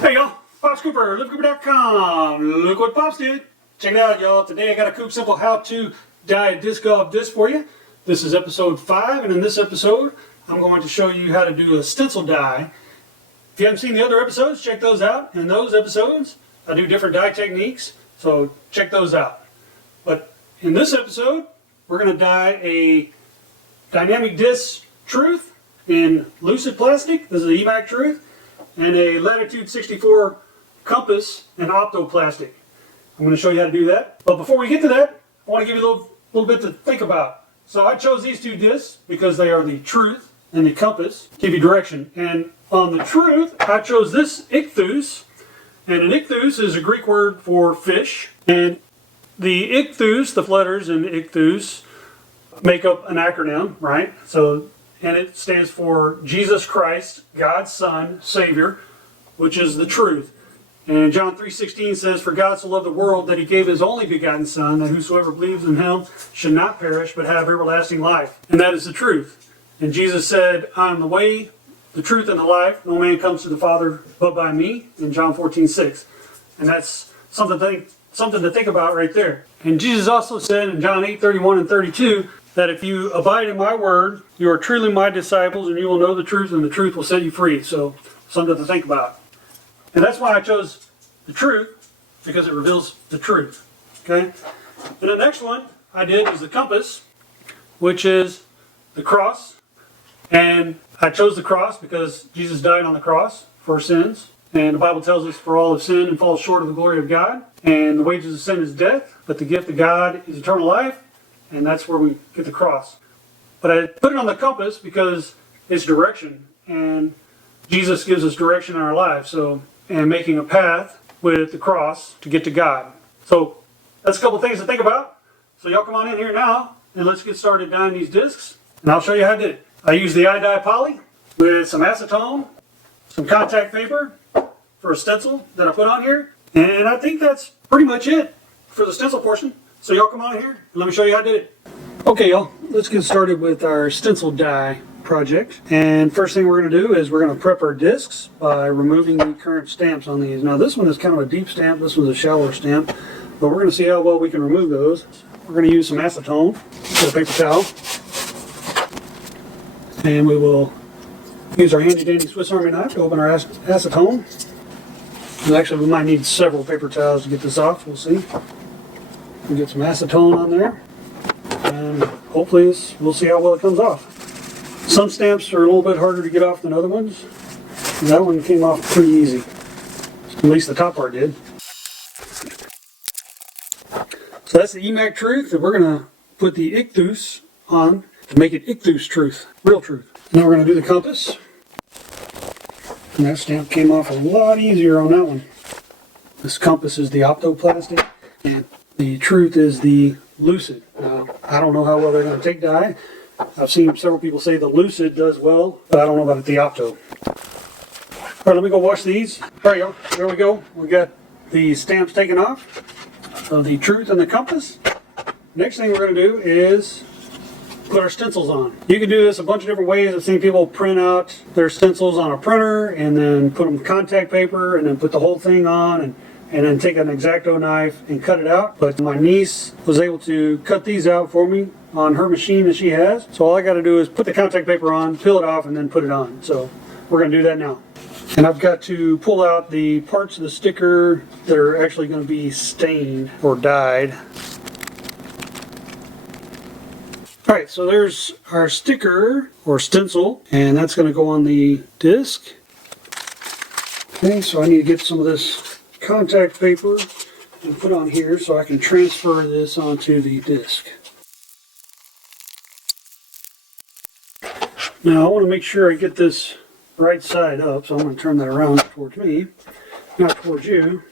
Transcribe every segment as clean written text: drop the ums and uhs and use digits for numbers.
Hey y'all, Pop's Cooper, LivingCooper.com. Look what Pops did. Check it out, y'all. Today I got a Coop Simple How to Dye a Disc Golf Disc for you. This is episode 5, and in this episode I'm going to show you how to do a stencil dye. If you haven't seen the other episodes, check those out. In those episodes I do different dye techniques, so check those out. But in this episode we're going to dye a dynamic disc Truth in lucid plastic. This is an EMAC Truth. And a Latitude 64 compass in opto plastic. I'm going to show you how to do that. But before we get to that, I want to give you a little bit to think about. So I chose these two discs because they are the Truth and the compass, give you direction. And on the Truth, I chose this ichthus. And an ichthus is a Greek word for fish. And the ichthus, the letters in ichthus, make up an acronym, right? And it stands for Jesus Christ, God's Son, Savior, which is the truth. And John 3:16 says, "For God so loved the world that he gave his only begotten Son, that whosoever believes in him should not perish, but have everlasting life." And that is the truth. And Jesus said, "I am the way, the truth, and the life. No man comes to the Father but by me," in John 14:6. And that's something to think about right there. And Jesus also said in John 8:31 and 32, that if you abide in my word, you are truly my disciples, and you will know the truth, and the truth will set you free. So, something to think about. And that's why I chose the Truth, because it reveals the truth. Okay? And the next one I did was the compass, which is the cross. And I chose the cross because Jesus died on the cross for our sins. And the Bible tells us, "For all have sinned and fall short of the glory of God. And the wages of sin is death, but the gift of God is eternal life." And that's where we get the cross. But I put it on the compass because it's direction. And Jesus gives us direction in our lives. And making a path with the cross to get to God. So that's a couple things to think about. So y'all come on in here now and let's get started dyeing these discs. And I'll show you how I did it. I used the iDye poly with some acetone, some contact paper for a stencil that I put on here. And I think that's pretty much it for the stencil portion. So y'all come on in here and let me show you how I did it. Okay y'all, let's get started with our stencil dye project. And first thing we're going to do is we're going to prep our discs by removing the current stamps on these. Now this one is kind of a deep stamp, this one's a shallower stamp, but we're going to see how well we can remove those. We're going to use some acetone with a paper towel. And we will use our handy dandy Swiss Army knife to open our acetone. And actually we might need several paper towels to get this off, we'll see. We'll get some acetone on there, and hopefully we'll see how well it comes off. Some stamps are a little bit harder to get off than other ones. That one came off pretty easy. At least the top part did. So that's the EMAC Truth, and we're going to put the ichthus on to make it ichthus Truth, real truth. Now we're going to do the compass. And that stamp came off a lot easier on that one. This compass is the opto plastic, and the Truth is the lucid. Now, I don't know how well they're going to take dye. I've seen several people say the lucid does well, but I don't know about the opto. Alright, let me go wash these. Alright y'all, there we go. We got the stamps taken off of the Truth and the compass. Next thing we're going to do is put our stencils on. You can do this a bunch of different ways. I've seen people print out their stencils on a printer and then put them in contact paper and then put the whole thing on and then take an X-Acto knife and cut it out. But my niece was able to cut these out for me on her machine that she has. So all I got to do is put the contact paper on, peel it off, and then put it on. So we're going to do that now. And I've got to pull out the parts of the sticker that are actually going to be stained or dyed. Alright, so there's our sticker or stencil, and that's going to go on the disc. Okay, so I need to get some of this contact paper and put on here so I can transfer this onto the disc. Now I want to make sure I get this right side up, so I'm going to turn that around towards me, not towards you,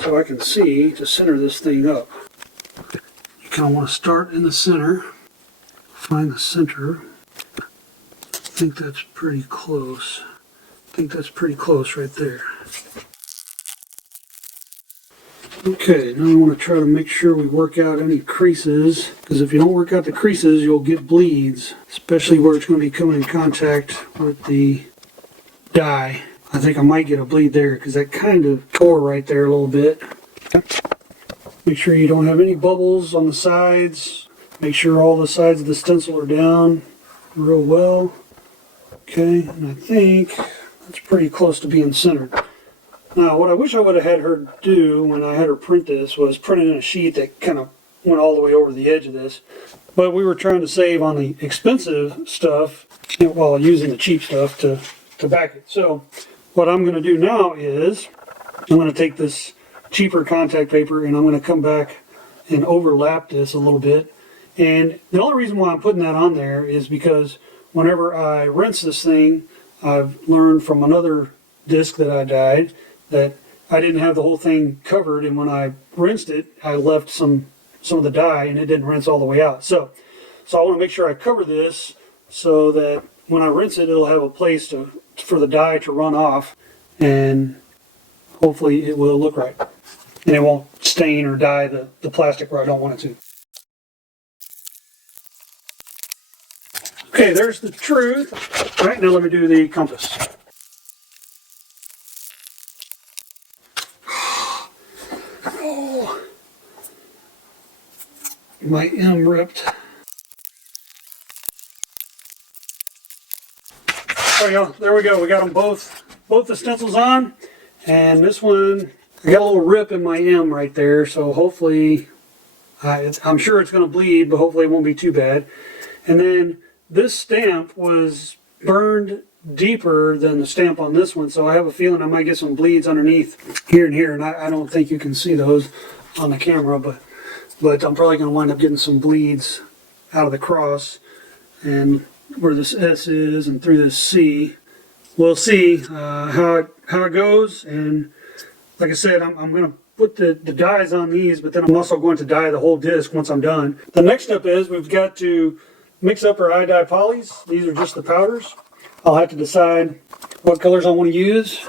so I can see to center this thing up. You kind of want to start in the center, find the center. I think that's pretty close. I think that's pretty close right there. Okay, now I want to try to make sure we work out any creases, because if you don't work out the creases, you'll get bleeds, especially where it's going to be coming in contact with the dye. I think I might get a bleed there because that kind of tore right there a little bit. Make sure you don't have any bubbles on the sides. Make sure all the sides of the stencil are down real well. Okay, and I think that's pretty close to being centered. Now, what I wish I would have had her do when I had her print this was print it in a sheet that kind of went all the way over the edge of this. But we were trying to save on the expensive stuff while using the cheap stuff to back it. So what I'm going to do now is I'm going to take this cheaper contact paper and I'm going to come back and overlap this a little bit. And the only reason why I'm putting that on there is because whenever I rinse this thing, I've learned from another disc that I dyed that I didn't have the whole thing covered, and when I rinsed it, I left some of the dye and it didn't rinse all the way out. So I want to make sure I cover this so that when I rinse it, it'll have a place for the dye to run off, and hopefully it will look right. And it won't stain or dye the plastic where I don't want it to. Okay, there's the truth. All right, now let me do the compass. Oh, my M ripped. Oh yeah, there we go. We got them both the stencils on, and this one, I got a little rip in my M right there, so hopefully, I'm sure it's going to bleed, but hopefully it won't be too bad. And then this stamp was burned deeper than the stamp on this one, so I have a feeling I might get some bleeds underneath here and here, and I don't think you can see those on the camera, but I'm probably going to wind up getting some bleeds out of the cross and where this S is and through this C. We'll see how it goes, and like I said, I'm going to put the dyes on these, but then I'm also going to dye the whole disc once I'm done. The next step is we've got to mix up our iodide polys. These are just the powders. I'll have to decide what colors I want to use.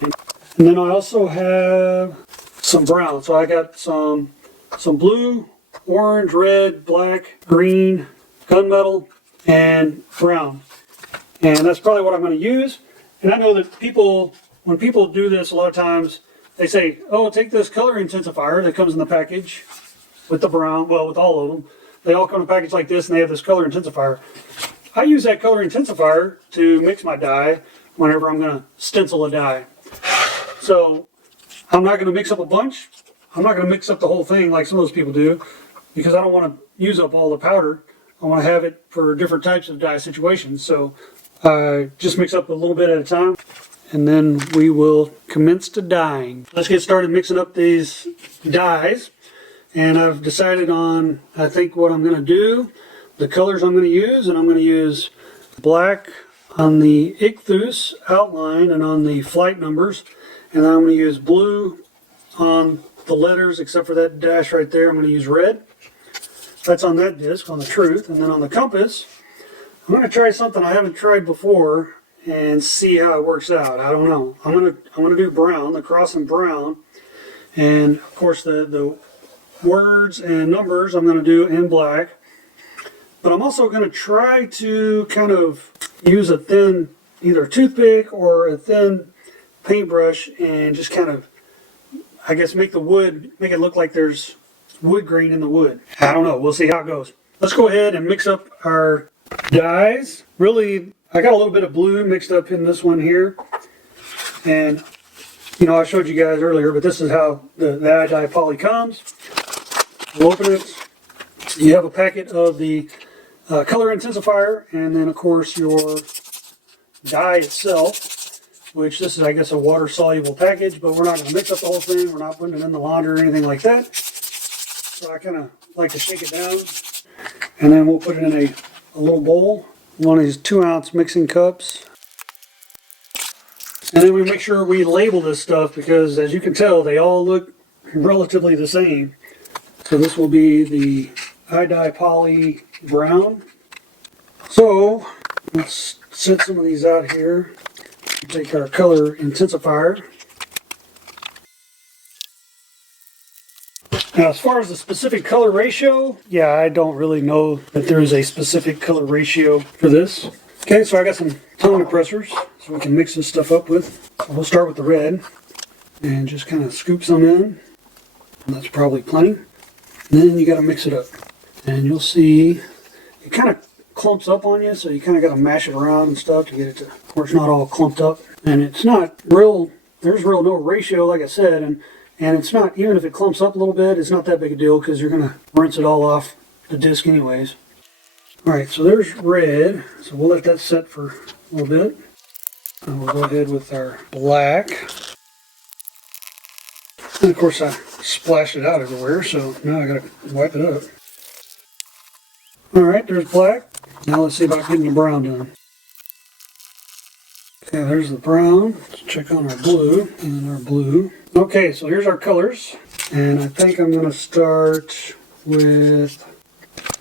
And then I also have some brown. So I got some blue, orange, red, black, green, gunmetal, and brown. And that's probably what I'm going to use. And I know that when people do this, a lot of times they say, oh, take this color intensifier that comes in the package with the brown, well, with all of them. They all come in a package like this, and they have this color intensifier. I use that color intensifier to mix my dye whenever I'm going to stencil a dye. So I'm not going to mix up a bunch. I'm not going to mix up the whole thing like some of those people do, because I don't want to use up all the powder. I want to have it for different types of dye situations. So I just mix up a little bit at a time, and then we will commence to dyeing. Let's get started mixing up these dyes. And I've decided on, I think, what I'm going to do, the colors I'm going to use, and I'm going to use black on the ichthus outline and on the flight numbers, and then I'm going to use blue on the letters except for that dash right there. I'm going to use red. That's on that disc, on the truth. And then on the compass, I'm going to try something I haven't tried before and see how it works out. I don't know. I'm going to do brown, the cross and brown, and of course the words and numbers I'm going to do in black. But I'm also going to try to kind of use a thin, either toothpick or a thin paintbrush, and just kind of, I guess, make it look like there's wood grain in the wood. I don't know. We'll see how it goes. Let's go ahead and mix up our dyes. Really, I got a little bit of blue mixed up in this one here. And, you know, I showed you guys earlier, but this is how the iodide poly comes. We'll open it. You have a packet of the color intensifier, and then of course your dye itself, which this is, I guess, a water soluble package, but we're not going to mix up the whole thing. We're not putting it in the laundry or anything like that. So I kind of like to shake it down, and then we'll put it in a little bowl, one of these 2-ounce mixing cups. And then we make sure we label this stuff, because as you can tell, they all look relatively the same. So this will be the iodide poly brown. So let's set some of these out here. Take our color intensifier. Now, as far as the specific color ratio, yeah, I don't really know that there is a specific color ratio for this. Okay, so I got some tongue depressors so we can mix this stuff up with. So we'll start with the red and just kind of scoop some in. And that's probably plenty. And then you got to mix it up. And you'll see it kind of clumps up on you, so you kind of got to mash it around and stuff to get it to where it's not all clumped up. And it's not real, there's real no ratio, like I said, and it's not, even if it clumps up a little bit, it's not that big a deal because you're going to rinse it all off the disc anyways. Alright, so there's red, so we'll let that set for a little bit. And we'll go ahead with our black. And of course I splashed it out everywhere, so now I got to wipe it up. Alright, there's black. Now let's see about getting the brown done. Okay, there's the brown. Let's check on our blue and our blue. Okay, so here's our colors. And I think I'm going to start with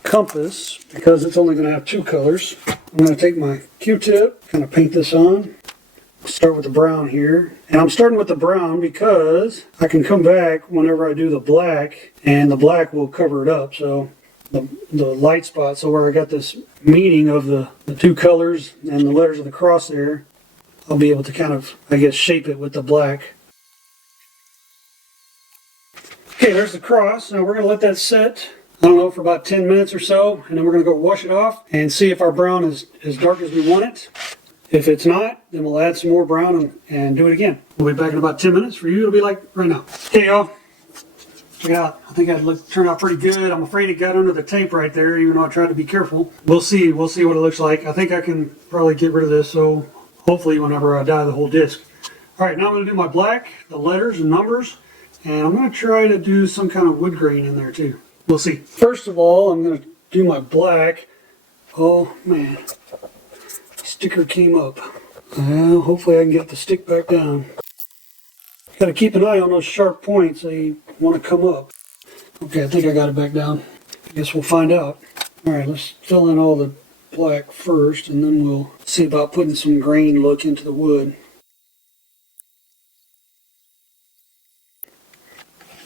Compass because it's only going to have two colors. I'm going to take my Q-tip, kind of paint this on. Start with the brown here. And I'm starting with the brown because I can come back whenever I do the black and the black will cover it up. So the light spot, so where I got this meeting of the two colors and the letters of the cross there, I'll be able to kind of, I guess, shape it with the black. Okay, there's the cross. Now we're going to let that set, I don't know, for about 10 minutes or so, and then we're going to go wash it off and see if our brown is as dark as we want it. If it's not, then we'll add some more brown and do it again. We'll be back in about 10 minutes. For you, it'll be like right now. Okay, y'all. Check it out. I think that turned out pretty good. I'm afraid it got under the tape right there, even though I tried to be careful. We'll see. We'll see what it looks like. I think I can probably get rid of this, so hopefully whenever I dye the whole disc. All right, now I'm going to do my black, the letters and numbers, and I'm going to try to do some kind of wood grain in there too. We'll see. First of all, I'm going to do my black. Oh man, sticker came up. Well, hopefully I can get the stick back down. Got to keep an eye on those sharp points. They want to come up. Okay, I think I got it back down. I guess we'll find out. All right, let's fill in all the black first, and then we'll see about putting some grain look into the wood.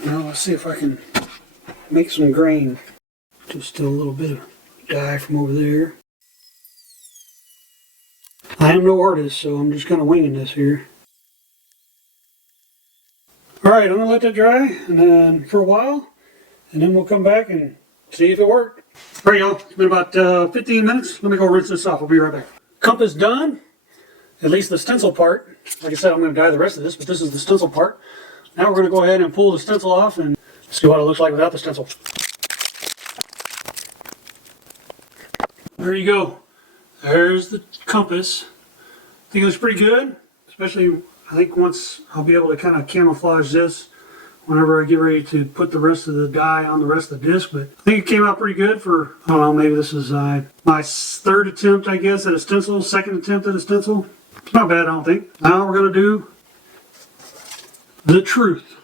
Now let's see if I can make some grain. Just still a little bit of dye from over there. I am no artist, so I'm just kind of winging this here. Alright, I'm going to let that dry and then for a while, and then we'll come back and see if it worked. Alright y'all, it's been about 15 minutes. Let me go rinse this off. I'll be right back. Compass done, at least the stencil part. Like I said, I'm going to dye the rest of this, but this is the stencil part. Now we're going to go ahead and pull the stencil off and see what it looks like without the stencil. There you go. There's the compass. I think it looks pretty good, especially I think once I'll be able to kind of camouflage this whenever I get ready to put the rest of the dye on the rest of the disc. But I think it came out pretty good for, I don't know, maybe this is my third attempt, I guess, at a stencil, second attempt at a stencil. It's not bad, I don't think. Now we're going to do the truth.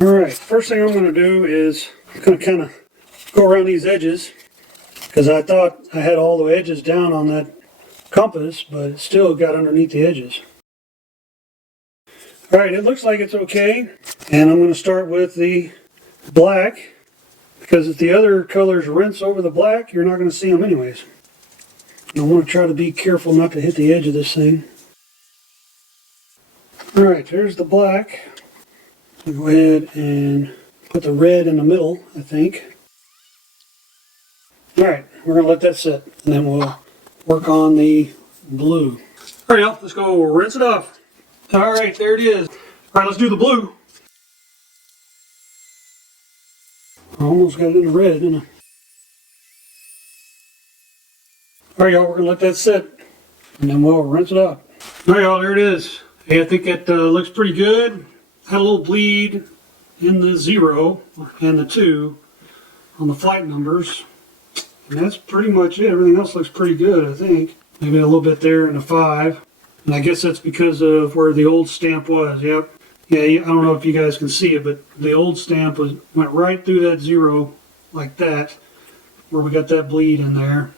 Alright, first thing I'm going to do is I'm going to kind of go around these edges because I thought I had all the edges down on that compass, but it still got underneath the edges. Alright, it looks like it's okay, and I'm going to start with the black, because if the other colors rinse over the black, you're not going to see them anyways. I want to try to be careful not to hit the edge of this thing. Alright, there's the black. I'll go ahead and put the red in the middle, I think. Alright, we're going to let that sit, and then we'll work on the blue. Alright y'all, let's go rinse it off. Alright, there it is. Alright, let's do the blue. I almost got it in the red, didn't I? Alright y'all, we're going to let that sit, and then we'll rinse it out. Alright y'all, there it is. Hey, I think it looks pretty good. Had a little bleed in the 0 and the 2 on the flight numbers. And that's pretty much it. Everything else looks pretty good, I think. Maybe a little bit there in the 5. And I guess that's because of where the old stamp was. Yep. Yeah, I don't know if you guys can see it, but the old stamp went right through that 0 like that, where we got that bleed in there.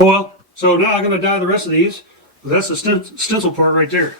Oh well. So now I'm going to dye the rest of these. That's the stencil part right there.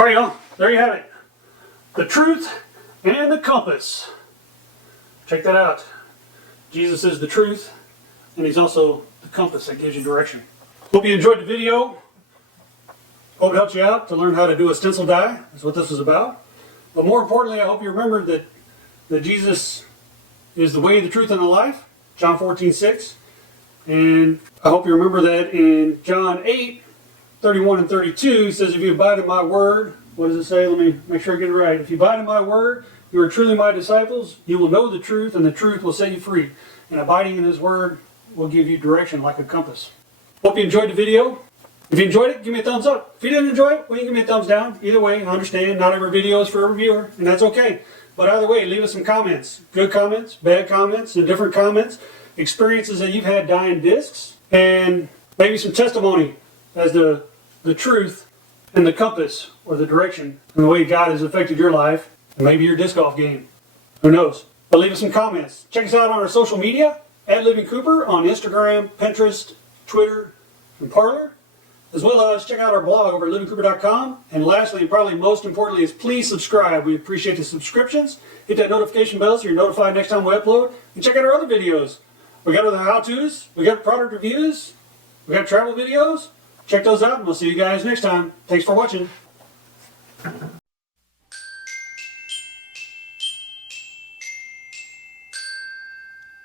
All right, y'all. There you have it. The truth and the compass. Check that out. Jesus is the truth, and he's also the compass that gives you direction. Hope you enjoyed the video. Hope it helped you out to learn how to do a stencil die. That's what this is about. But more importantly, I hope you remember that Jesus is the way, the truth, and the life. John 14:6. And I hope you remember that in John 8:31 and 32, it says, if you abide in my word, what does it say? Let me make sure I get it right. If you abide in my word, you are truly my disciples. You will know the truth, and the truth will set you free. And abiding in his word will give you direction like a compass. Hope you enjoyed the video. If you enjoyed it, give me a thumbs up. If you didn't enjoy it, well, you can give me a thumbs down. Either way, I understand not every video is for every viewer, and that's okay. But either way, leave us some comments. Good comments, bad comments, and different comments. Experiences that you've had dyeing discs, and maybe some testimony as to the truth and the compass or the direction and the way God has affected your life and maybe your disc golf game. Who knows? But leave us some comments. Check us out on our social media at LivingCooper on Instagram, Pinterest, Twitter, and Parler. As well as check out our blog over at LivingCooper.com. And lastly, and probably most importantly, is please subscribe. We appreciate the subscriptions. Hit that notification bell so you're notified next time we upload. And check out our other videos. We got other how-tos. We got product reviews. We got travel videos. Check those out, and we'll see you guys next time. Thanks for watching.